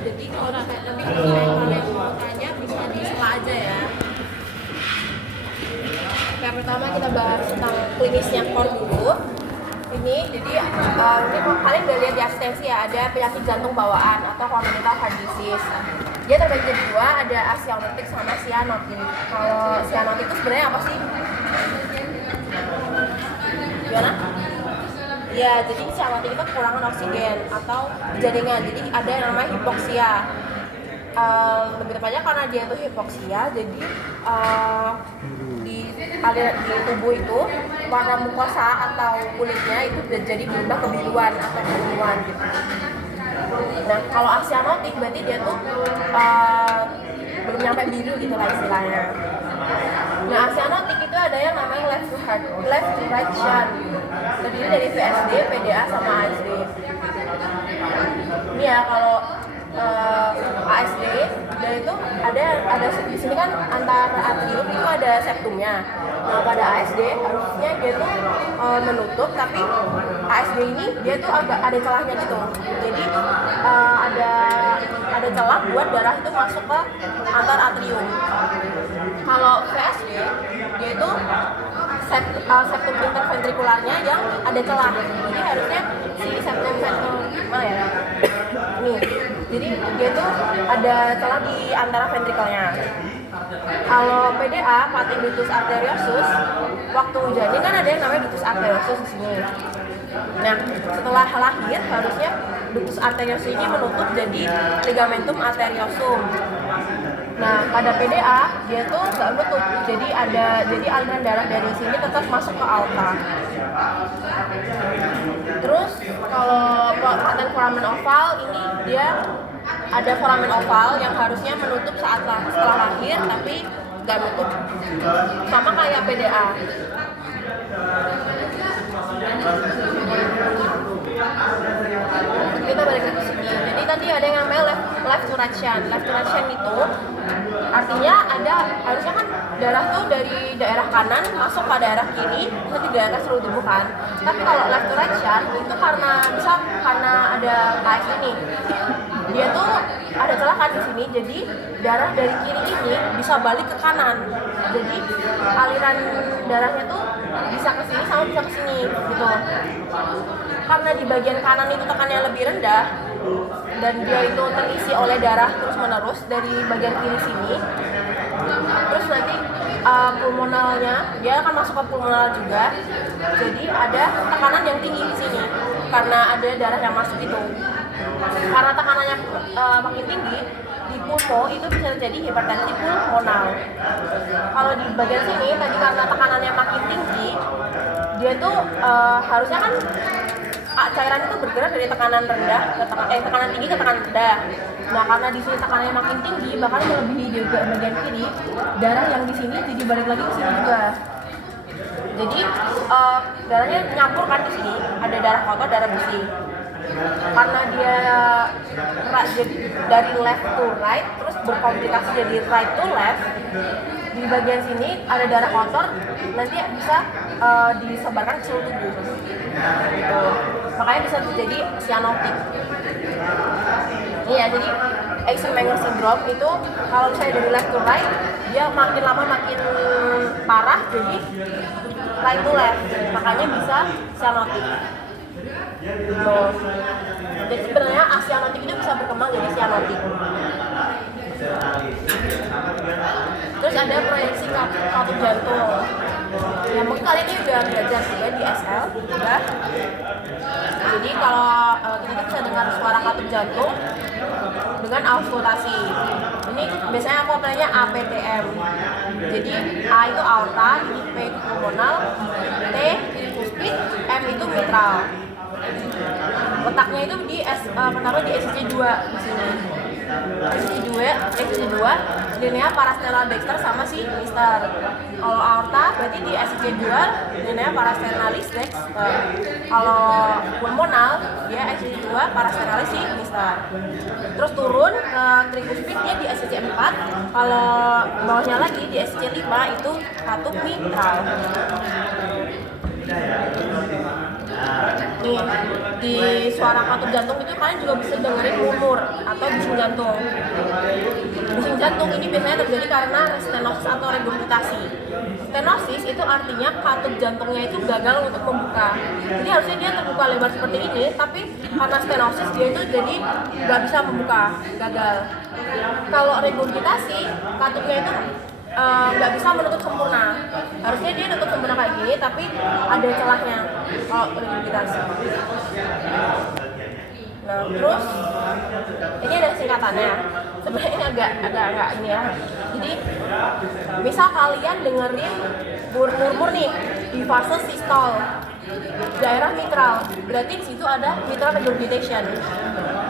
Jadi kalau kalian mau tanya bisa di sela aja ya. Yang pertama kita bahas tentang klinisnya core dulu. Ini jadi ini kalian udah lihat di asistensi ya, ada penyakit jantung bawaan atau congenital heart disease. Dia terbagi jadi dua, ada asianotik sama sianotik. Kalau sianotik itu sebenarnya apa sih? Gimana? Ya, jadi sianotik itu kekurangan oksigen atau jaringan. Jadi ada yang namanya hipoksia. Lebih tepatnya karena dia itu hipoksia, jadi di tubuh itu warna mukosa atau kulitnya itu jadi berubah kebiruan atau keunguan gitu. Nah, kalau asianotik berarti dia tuh belum nyampe biru gitu lah istilahnya. Nah, asianotik itu ada yang namanya left to right shunt. Terdiri dari VSD, PDA sama ASD. Ini ya kalau ASD dan itu ada di sini kan antara atrium itu ada septumnya. Nah, pada ASD harusnya dia tuh menutup, tapi ASD ini dia tuh agak ada celahnya gitu. Jadi ada celah buat darah itu masuk ke antar atrium. Kalau VSD dia itu septum interventrikularnya yang ada celah. Jadi harusnya si septum ya. Nih. Jadi dia tuh ada celah di antara ventrikelnya. Kalau PDA, patin ductus arteriosus, waktu janin kan ada yang namanya ductus arteriosus di sini. Nah, setelah lahir harusnya ductus arteriosus ini menutup jadi ligamentum arteriosum. Nah, pada PDA dia tuh nggak menutup, jadi aliran darah dari sini tetap masuk ke aorta. Terus kalau paten foramen oval ini dia ada foramen oval yang harusnya menutup setelah lahir, tapi nggak nutup, sama kayak PDA. Kita balik ke sini. Jadi tadi ada yang namanya left to right shunt. Left to right shunt itu artinya harusnya kan darah tuh dari daerah kanan masuk ke daerah kiri, itu di daerah seluruh tubuh kan. Tapi kalau left to right shunt itu karena ada KS ini, dia tuh ada celah kan di sini, jadi darah dari kiri ini bisa balik ke kanan. Jadi aliran darahnya tuh bisa ke sini sama bisa ke sini gitu. Karena di bagian kanan itu tekanannya lebih rendah dan dia itu terisi oleh darah terus-menerus dari bagian kiri sini. Terus nanti pulmonalnya dia akan masuk ke pulmonal juga. Jadi ada tekanan yang tinggi di sini karena ada darah yang masuk itu. Karena tekanannya makin tinggi di pulmo itu bisa terjadi hipertensi pulmonal. Kalau di bagian sini tadi karena tekanannya makin tinggi, dia tuh harusnya kan cairan itu bergerak dari tekanan rendah ke tekanan tinggi ke tekanan rendah. Nah, karena di sini tekanannya makin tinggi, bahkan melebihi juga bagian kiri, darah yang di sini jadi balik lagi ke sini juga. Jadi darahnya nyampur kan di sini, ada darah kotor, darah bersih. Karena dia jadi dari left to right, terus berkomplikasi jadi right to left, di bagian sini ada darah kotor, nanti bisa disebarkan ke seluruh tubuh. Gitu. Makanya bisa terjadi sianotik. Iya, jadi Eisenmenger syndrome itu kalau misalnya dari left to right, dia makin lama makin parah, jadi right to left, makanya bisa sianotik. Gitu. Jadi sebenarnya asianotik itu bisa berkembang jadi sianotik. Terus ada proyeksi katup jantung. Ya mungkin kalian ini udah belajar juga di SL juga. Jadi kalau kita bisa dengar suara katup jantung dengan auskultasi. Ini biasanya aku apelnya APTM. Jadi A itu aorta, ini P itu pulmonal, T tricuspid, M itu mitral. Letaknya itu pertama di SC2 di sini. SC2 linea parasternal dexter sama si Lister. Kalau aorta berarti di SC2 linea parasternalis dexter. Kalau pulmonal dia SC2 parasternalis si Lister. Terus turun ke tricuspidnya di SC4. Kalau bawahnya lagi di SC5 itu katup mitral. nih di suara katup jantung itu kalian juga bisa dengerin murmur atau bising jantung. Bising jantung ini biasanya terjadi karena stenosis atau regurgitasi. Stenosis itu artinya katup jantungnya itu gagal untuk membuka. Jadi harusnya dia terbuka lebar seperti ini, tapi karena stenosis dia itu jadi nggak bisa membuka, gagal. Kalau regurgitasi, katupnya itu nggak bisa menutup sempurna. Harusnya dia nutup sempurna kayak gini, tapi ada celahnya kalau regurgitasi. Nah, terus ini ada singkatannya. Sebenarnya ini agak ini ya. Jadi, misal kalian dengerin murmur nih di fase sistol, daerah mitral, berarti di situ ada mitral regurgitation.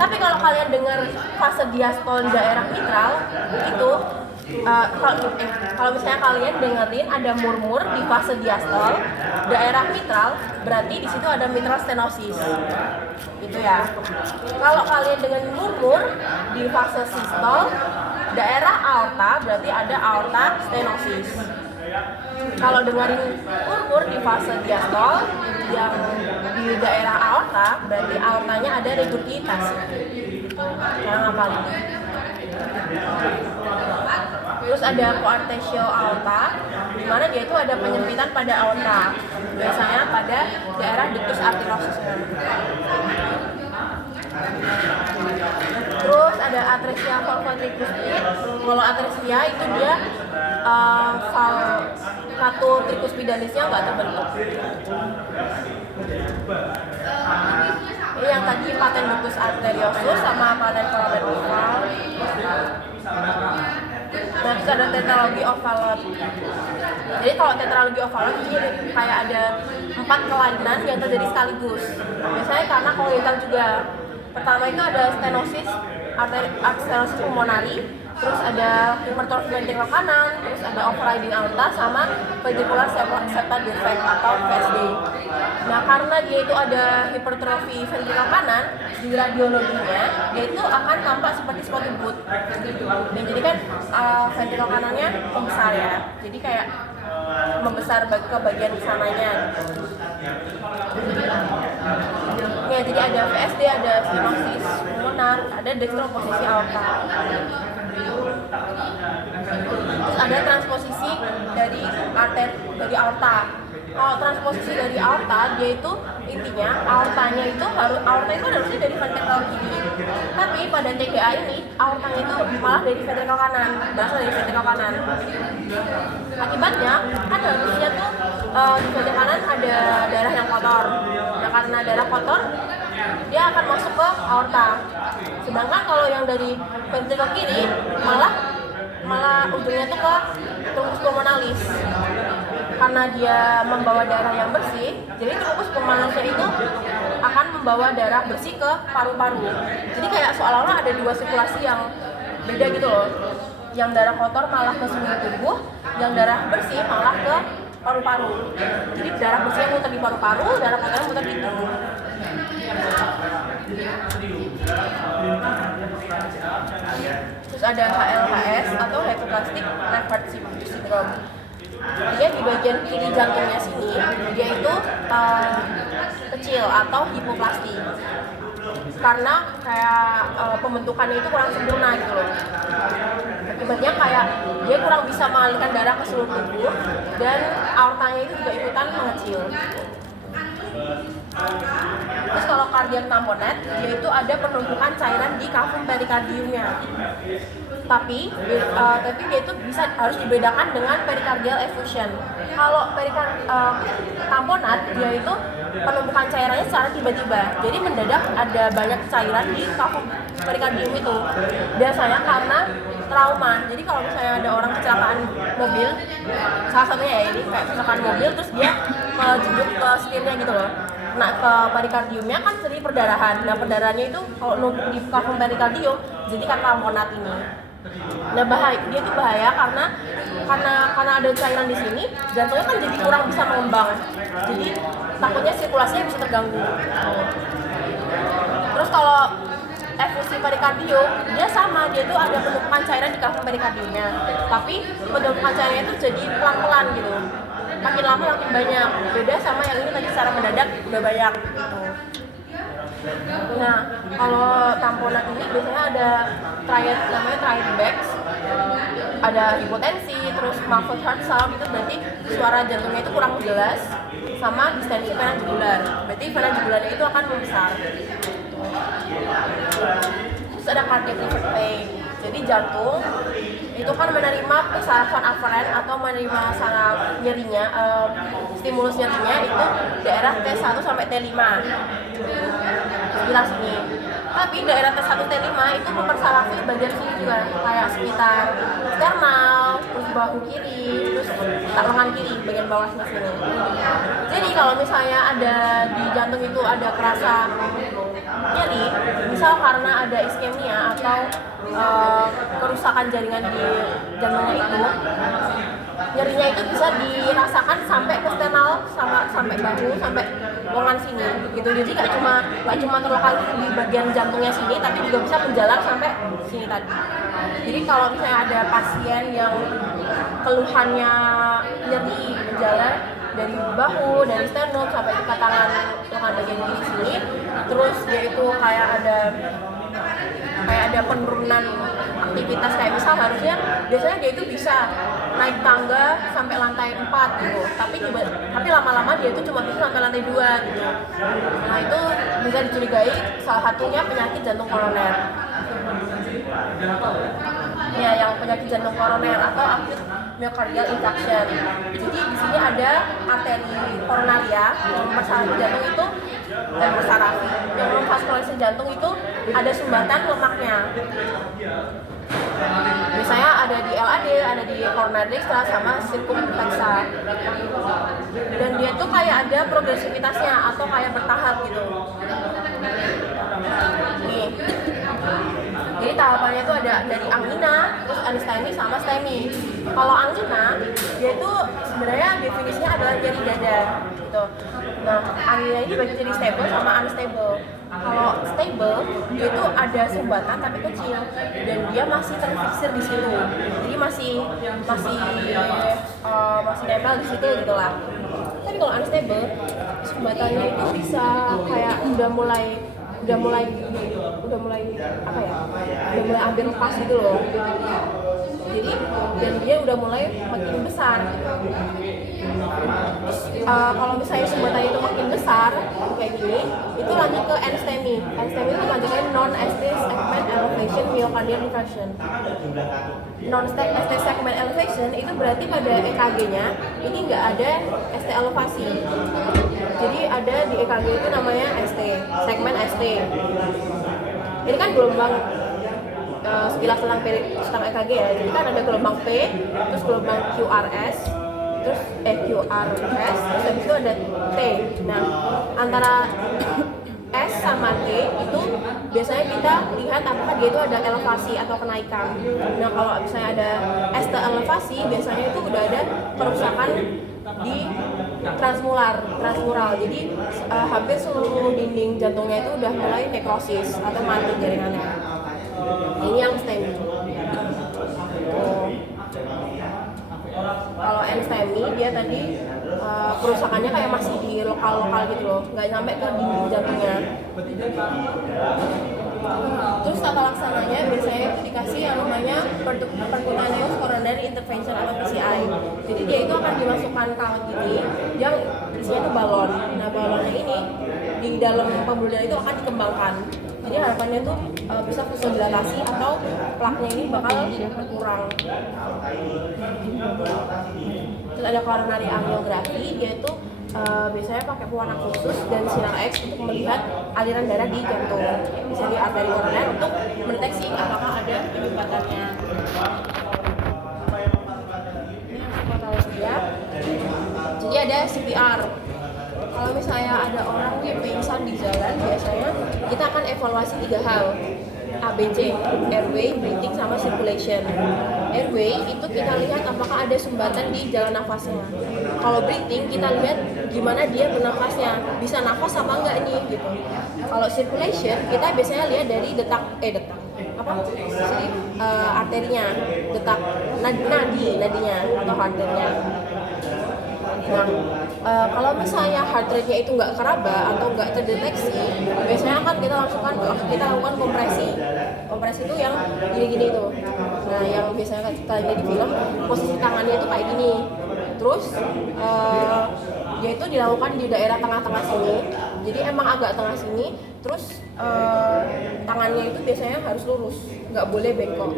Tapi kalau kalian dengar fase diastol daerah mitral, itu kalau misalnya kalian dengerin ada murmur di fase diastol daerah mitral, berarti di situ ada mitral stenosis. Itu ya. Kalau kalian dengan murmur di fase sistol daerah aorta, berarti ada aorta stenosis. Kalau dengerin murmur di fase diastol yang di daerah aorta, berarti aortanya ada regurgitasi. Jangan ngapalin. Terus ada coarctatio aorta, di mana dia itu ada penyempitan pada aorta, biasanya pada daerah ductus arteriosus. Terus ada atresia valvotricuspid. Kalau atresia itu dia valvato tricuspidanisnya nggak terbentuk. Ini yang tadi paten ductus arteriosus sama paten coroner oval. Nah, terus ada tetralogi ovalot. Jadi kalau tetralogi ovalot ini kayak ada 4 kelainan yang terjadi sekaligus. Biasanya karena kongenital juga. Pertama itu ada stenosis, stenosis pulmonari, terus ada hypertrophy ventricle kanan, terus ada overriding aorta sama ventricular septal defect atau VSD. Nah, karena dia itu ada hypertrophy ventricle kanan, di radiologinya dia itu akan tampak seperti spotted boot. Dan jadi kan ventricle kanannya membesar ya, jadi kayak membesar ke bagian sananya. Ya, jadi ada VSD, ada stenosis pulmonar, ada dextroposisi aorta. Terus ada transposisi dari aorta. Kalau transposisi dari aorta, dia itu intinya aorta itu harusnya dari ventrikel kiri. Tapi pada TGA ini aortanya itu malah dari ventrikel kanan, berasal dari ventrikel kanan. Akibatnya kan harusnya tuh di ventrikel kanan ada darah yang kotor. Nah, karena darah kotor dia akan masuk ke aorta. Sedangkan kalau yang dari ventrikel kiri malah ujungnya tuh ke truncus pulmonalis. Karena dia membawa darah yang bersih, jadi truncus pulmonalisnya itu akan membawa darah bersih ke paru-paru. Jadi kayak seolah-olah ada dua sirkulasi yang beda gitu loh. Yang darah kotor malah ke seluruh tubuh, yang darah bersih malah ke paru-paru. Jadi darah bersih muter di paru-paru, darah kotornya muter di tubuh. Terus ada HLHS atau hypoplastic left heart syndrome. Dia di bagian kiri jantungnya sini, dia itu kecil atau hipoplasti. Karena kayak pembentukannya itu kurang sempurna gitu loh. Akibatnya kayak dia kurang bisa mengalirkan darah ke seluruh tubuh dan aortanya itu juga ikutan mengecil. Terus kalau cardiac tamponade, dia itu ada penumpukan cairan di cavum pericardiumnya. Tapi dia itu harus dibedakan dengan pericardial effusion. Kalau tamponade, dia itu penumpukan cairannya secara tiba-tiba. Jadi mendadak ada banyak cairan di cavum pericardium itu. Biasanya karena trauma. Jadi kalau misalnya ada orang kecelakaan mobil, salah satunya ya ini kayak kecelakaan mobil, terus dia menjunjuk ke setirnya gitu loh. Nah, ke perikardiumnya kan terjadi perdarahan. Nah, perdarahannya itu kalau numpuk di cavum perikardium, jadi kan tamponade ini. Nah, dia itu bahaya karena ada cairan di sini, jantungnya kan jadi kurang bisa mengembang. Jadi takutnya sirkulasinya bisa terganggu. Terus kalau efusi perikardium, dia itu ada penumpukan cairan di cavum perikardiumnya. Tapi penumpukan cairannya itu jadi pelan-pelan gitu. makin lama makin banyak. Beda sama yang ini tadi secara mendadak udah banyak gitu. Nah, kalau tamponat ini biasanya ada namanya triads, ada hipotensi, terus muffled heart sound, itu berarti suara jantungnya itu kurang jelas, sama distensi vena jugular, berarti vena jugularnya itu akan membesar. Terus ada cardiac liver pain, jadi jantung itu kan menerima sarafan aferen atau menerima saraf nyerinya, stimulus nyerinya itu daerah T1 sampai T5 sekitar sini. Tapi daerah T1 T5 itu mempersarafi bagian sini juga, kayak sekitar sternal, terus bahu kiri, terus lengan kiri bagian bawah sini. Jadi kalau misalnya ada di jantung itu ada kerasa nyeri, misal karena ada iskemia atau kerusakan jaringan di jantungnya itu, nyerinya itu bisa dirasakan sampai ke sternal, sampai bahu, sampai lengan sini gitu. Jadi nggak cuma terlokal di bagian jantungnya sini, tapi juga bisa menjalar sampai sini tadi. Jadi kalau misalnya ada pasien yang keluhannya nyeri menjalar dari bahu, dari sternum sampai ke tangan lengan bagian kiri sini, terus dia itu kayak ada penurunan aktivitas, kayak misal harusnya biasanya dia itu bisa naik tangga sampai lantai 4 gitu, tapi lama-lama dia itu cuma bisa sampai lantai 2 gitu. Nah itu bisa dicurigai salah satunya penyakit jantung koroner. Ya, yang penyakit jantung koroner atau acute myocardial infarction. Jadi di sini ada arteri koronaria yang mempersarafi jantung itu, dan mempersarafi yang memvaskulisasi jantung itu ada sumbatan lemaknya. Misalnya ada di LAD, ada di coronary dextra sama circumflexa. Dan dia tuh kayak ada progresivitasnya atau kayak bertahap gitu. Nih. Jadi tahapannya itu ada dari angina, terus anstemi sama stemi. Kalau angina, dia itu sebenarnya definisinya adalah nyeri dada gitu. Nah, angina ini bagi jadi stable sama unstable. Kalau stable, dia itu ada sumbatan tapi kecil dan dia masih terfiksir di situ. Jadi masih nempel di situ gitulah. Tapi kalau unstable, sumbatannya itu bisa kayak udah mulai hampir lepas gitu loh. Jadi dan dia udah mulai makin besar. Terus kalau misalnya sumbatannya itu makin besar kayak gini, itu lanjut ke NSTEMI. NSTEMI itu lanjutnya non-ST segment elevation myocardial infarction. Non-ST segment elevation itu berarti pada EKG-nya ini nggak ada ST elevasi. Jadi ada di EKG itu namanya ST, segmen ST. Ini kan gelombang sekilas tentang EKG ya. Jadi kan ada gelombang P, terus gelombang QRS, terus habis itu ada T. Nah, antara S sama T itu biasanya kita lihat apakah dia itu ada elevasi atau kenaikan. Nah, kalau misalnya ada ST elevasi, biasanya itu udah ada kerusakan di transmural. Jadi hampir seluruh dinding jantungnya itu udah mulai nekrosis atau mati jaringannya. Ini yang STEMI. Kalau NSTEMI dia tadi kerusakannya kayak masih di lokal gitu loh, nggak sampai ke dinding jantungnya. Terus tata laksananya biasanya itu dikasih yang namanya percutaneous coronary intervention atau PCI. Jadi dia itu akan dimasukkan kawat gini yang isinya itu balon. Nah, balonnya ini di dalam pembuluh darah itu akan dikembangkan. Jadi harapannya tuh bisa vasodilatasi atau plaknya ini bakal berkurang. Terus ada coronary angiografi, dia itu biasanya pakai pewarna khusus dan sinar X untuk melihat aliran darah di jantung. Bisa di arteri koroner untuk mendeteksi apakah ada penyumbatannya. Ini siap. Jadi ada CPR. Kalau misalnya ada orang yang pingsan di jalan, biasanya kita akan evaluasi 3 hal. ABC, airway, breathing, sama circulation. Airway itu kita lihat apakah ada sumbatan di jalan nafasnya. Kalau breathing kita lihat gimana dia bernafasnya, bisa nafas apa enggak nih gitu. Kalau circulation kita biasanya lihat dari arterinya, detak nadinya atau arterinya. Nah, kalau misalnya heart rate-nya itu nggak keraba atau nggak terdeteksi, biasanya kan kita lakukan kompresi. Kompresi itu yang gini-gini itu. Nah, yang biasanya kita lihat di film, posisi tangannya itu kayak gini. Terus dia itu dilakukan di daerah tengah-tengah sini. Jadi emang agak tengah sini. Terus tangannya itu biasanya harus lurus, nggak boleh bengkok.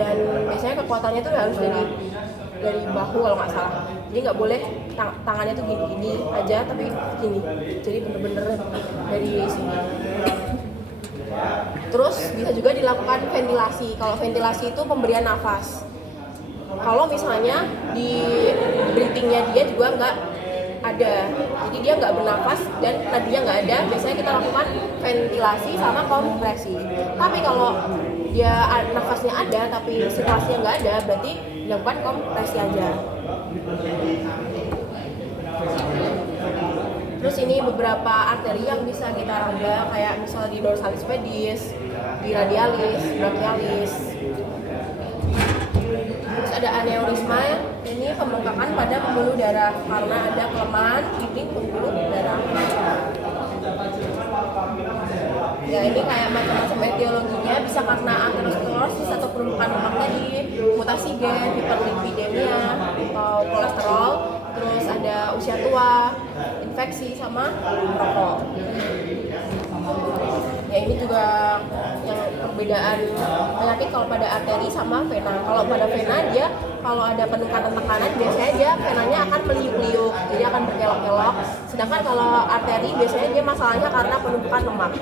Dan biasanya kekuatannya itu harus dari bahu kalau nggak salah. Jadi nggak boleh tangannya tuh gini-gini aja, tapi gini. Jadi bener-bener dari sini. Terus bisa juga dilakukan ventilasi. Kalau ventilasi itu pemberian nafas. Kalau misalnya di breathingnya dia juga nggak ada, jadi dia nggak bernafas dan nadinya nggak ada, biasanya kita lakukan ventilasi sama kompresi. Tapi kalau dia nafasnya ada tapi sirkulasinya nggak ada, berarti dilakukan kompresi aja. Terus ini beberapa arteri yang bisa kita raba, kayak misalnya di dorsalis pedis, di radialis, brachialis. Terus ada aneurisma, ini pembengkakan pada pembuluh darah karena ada kelemahan dinding pembuluh darah. Ya ini kayak macam-macam etiologinya, bisa karena aterosklerosis atau penumpukan lemaknya di mutasi gen, hiperlipidemia atau kolesterol, terus ada usia tua, infeksi sama merokok. Ya ini juga yang perbedaan penyakit kalau pada arteri sama vena. Kalau pada vena dia kalau ada peningkatan tekanan biasanya dia venanya akan meliuk-liuk, jadi akan berkelok-kelok. Sedangkan kalau arteri biasanya dia masalahnya karena penumpukan lemak.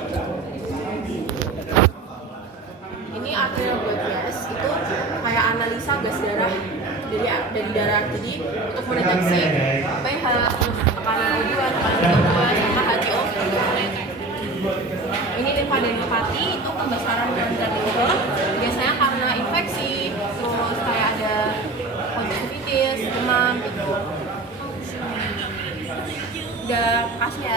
Ini arterial blood gas itu kayak analisa gas darah dari darah. Jadi untuk mendeteksi pH, tekanan O2, tekanan O2 sama HCO. Ini limfadenopati itu pembesaran dan liver, biasanya karena infeksi, terus kayak ada konjungtivitis, demam gitu. Udah kasih ya.